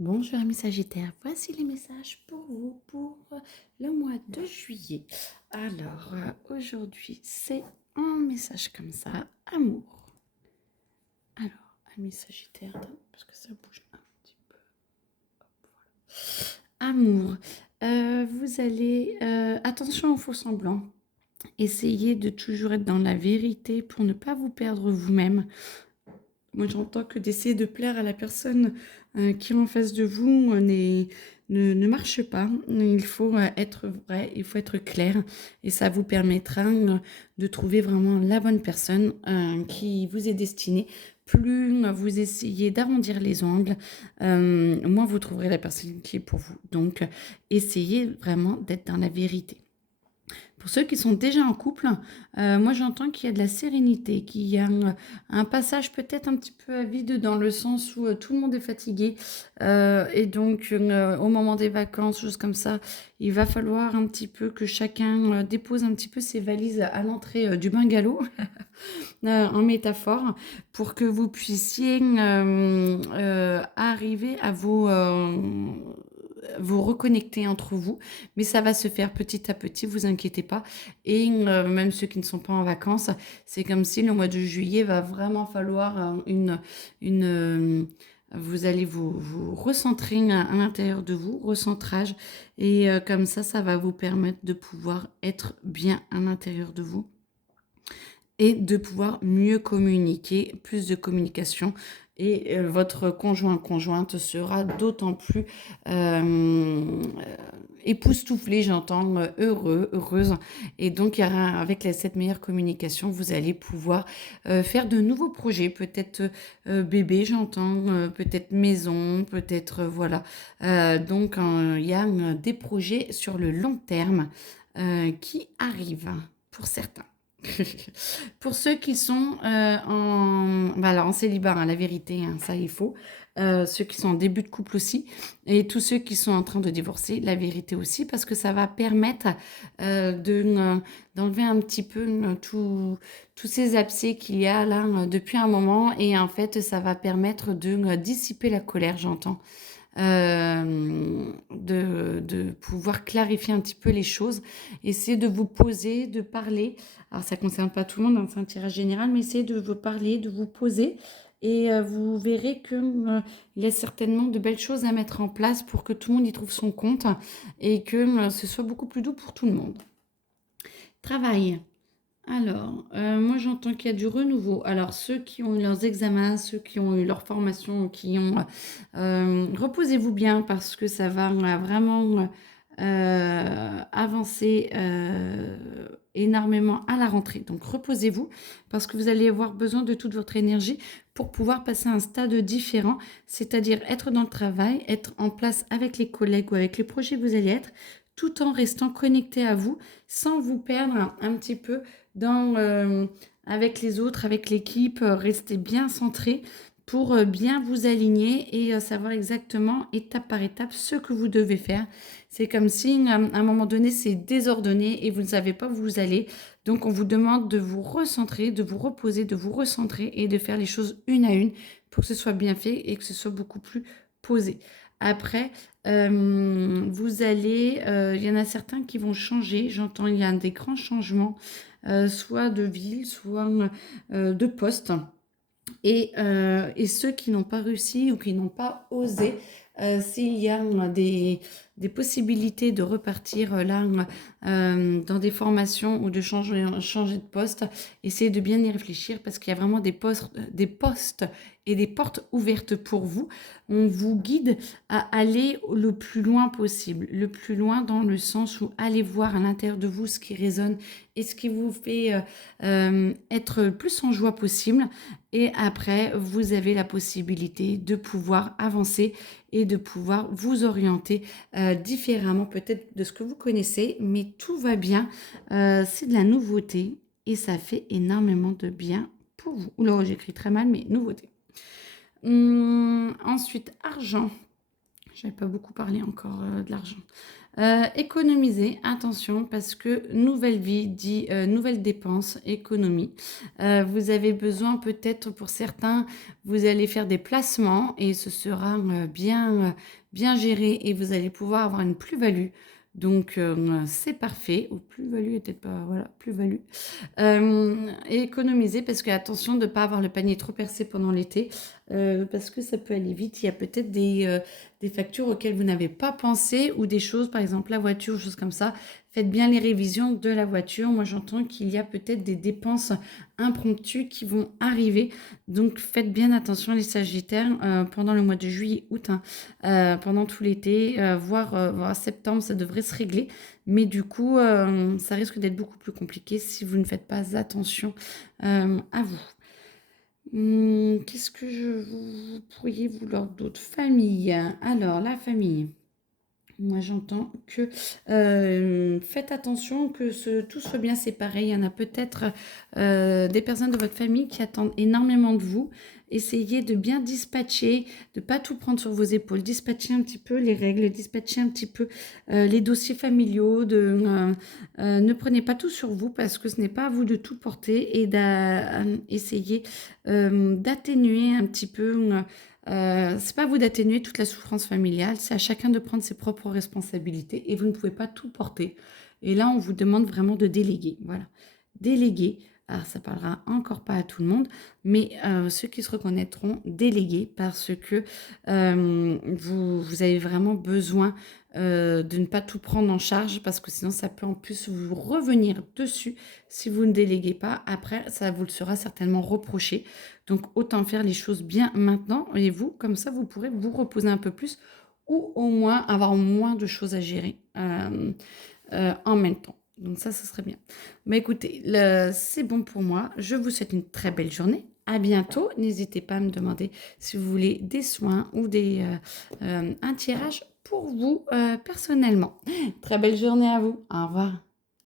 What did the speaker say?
Bonjour amis Sagittaires, voici les messages pour vous pour le mois de juillet. Alors, aujourd'hui, c'est un message comme ça, amour. Alors, amis Sagittaires, attends, parce que ça bouge un petit peu. Amour, vous allez, attention aux faux semblants. Essayez de toujours être dans la vérité pour ne pas vous perdre vous-même. Moi, j'entends que d'essayer de plaire à la personne qui est en face de vous ne marche pas. Il faut être vrai, il faut être clair et ça vous permettra de trouver vraiment la bonne personne qui vous est destinée. Plus vous essayez d'arrondir les angles, moins vous trouverez la personne qui est pour vous. Donc, essayez vraiment d'être dans la vérité. Pour ceux qui sont déjà en couple, moi j'entends qu'il y a de la sérénité, qu'il y a un passage peut-être un petit peu à vide dans le sens où tout le monde est fatigué. Et donc au moment des vacances, choses comme ça, il va falloir un petit peu que chacun dépose un petit peu ses valises à l'entrée du bungalow, en métaphore, pour que vous puissiez arriver à vous reconnecter entre vous, mais ça va se faire petit à petit, vous inquiétez pas. Et même ceux qui ne sont pas en vacances, c'est comme si le mois de juillet va vraiment falloir vous allez vous recentrer à l'intérieur de vous, recentrage, et comme ça va vous permettre de pouvoir être bien à l'intérieur de vous et de pouvoir mieux communiquer, plus de communication. Et votre conjointe sera d'autant plus époustouflé, j'entends, heureuse. Et donc, avec cette meilleure communication, vous allez pouvoir faire de nouveaux projets, peut-être bébé, j'entends, peut-être maison, peut-être, voilà. Donc, il y a des projets sur le long terme qui arrivent pour certains. Pour ceux qui sont en célibat, hein, la vérité, hein, ça il faut. Ceux qui sont en début de couple aussi, et tous ceux qui sont en train de divorcer, la vérité aussi, parce que ça va permettre d'enlever un petit peu tous ces abcès qu'il y a là depuis un moment, et en fait ça va permettre de dissiper la colère, j'entends. De pouvoir clarifier un petit peu les choses, essayer de vous poser, de parler. Alors ça ne concerne pas tout le monde, hein, c'est un tirage général, mais essayez de vous parler, de vous poser, et vous verrez que il y a certainement de belles choses à mettre en place pour que tout le monde y trouve son compte et que ce soit beaucoup plus doux pour tout le monde. Travail. Alors, moi j'entends qu'il y a du renouveau. Alors, ceux qui ont eu leurs examens, ceux qui ont eu leur formation, qui ont... reposez-vous bien parce que ça va vraiment avancer énormément à la rentrée. Donc, reposez-vous parce que vous allez avoir besoin de toute votre énergie pour pouvoir passer à un stade différent, c'est-à-dire être dans le travail, être en place avec les collègues ou avec les projets que vous allez être, tout en restant connecté à vous, sans vous perdre un petit peu avec les autres, avec l'équipe, restez bien centré pour bien vous aligner et savoir exactement étape par étape ce que vous devez faire. C'est comme si à un moment donné c'est désordonné et vous ne savez pas où vous allez. Donc on vous demande de vous recentrer, de vous reposer, de vous recentrer et de faire les choses une à une pour que ce soit bien fait et que ce soit beaucoup plus posé. Après, il y en a certains qui vont changer. J'entends, il y a des grands changements, soit de ville, soit de poste. Et ceux qui n'ont pas réussi ou qui n'ont pas osé, s'il y a des possibilités de repartir là dans des formations ou de changer de poste, essayez de bien y réfléchir parce qu'il y a vraiment des postes et des portes ouvertes pour vous. On vous guide à aller le plus loin possible, le plus loin dans le sens où allez voir à l'intérieur de vous ce qui résonne et ce qui vous fait être le plus en joie possible. Et après, vous avez la possibilité de pouvoir avancer et de pouvoir vous orienter différemment peut-être de ce que vous connaissez, mais tout va bien. C'est de la nouveauté et ça fait énormément de bien pour vous. Oula, j'écris très mal, mais nouveauté. Ensuite, argent. j'avais pas beaucoup parlé encore de l'argent. Économiser, attention, parce que nouvelle vie dit nouvelle dépense, économie. Vous avez besoin peut-être pour certains, vous allez faire des placements et ce sera bien géré et vous allez pouvoir avoir une plus-value. Donc c'est parfait, ou plus-value, et peut-être pas, voilà, plus-value. Et économiser parce que attention de ne pas avoir le panier trop percé pendant l'été, parce que ça peut aller vite. Il y a peut-être des factures auxquelles vous n'avez pas pensé ou des choses, par exemple la voiture, choses comme ça. Faites bien les révisions de la voiture. Moi, j'entends qu'il y a peut-être des dépenses impromptues qui vont arriver. Donc, faites bien attention les Sagittaires pendant le mois de juillet, août, hein, pendant tout l'été, voire septembre, ça devrait se régler. Mais du coup, ça risque d'être beaucoup plus compliqué si vous ne faites pas attention à vous. Qu'est-ce que vous pourriez vouloir d'autre? Famille. Alors, la famille. Moi, j'entends que faites attention que tout soit bien séparé. Il y en a peut-être des personnes de votre famille qui attendent énormément de vous. Essayez de bien dispatcher, de ne pas tout prendre sur vos épaules. Dispatcher un petit peu les règles, dispatcher un petit peu les dossiers familiaux. Ne prenez pas tout sur vous parce que ce n'est pas à vous de tout porter et d'essayer d'atténuer un petit peu. C'est pas à vous d'atténuer toute la souffrance familiale, c'est à chacun de prendre ses propres responsabilités et vous ne pouvez pas tout porter. Et là, on vous demande vraiment de déléguer. Voilà. Déléguer. Alors, ça parlera encore pas à tout le monde, mais ceux qui se reconnaîtront, déléguer parce que vous avez vraiment besoin de ne pas tout prendre en charge parce que sinon, ça peut en plus vous revenir dessus si vous ne déléguez pas. Après, ça vous le sera certainement reproché. Donc, autant faire les choses bien maintenant. Et vous, comme ça, vous pourrez vous reposer un peu plus ou au moins avoir moins de choses à gérer en même temps. Donc ça, ce serait bien. Mais écoutez, c'est bon pour moi. Je vous souhaite une très belle journée. À bientôt. N'hésitez pas à me demander si vous voulez des soins ou un tirage pour vous personnellement. Très belle journée à vous. Au revoir.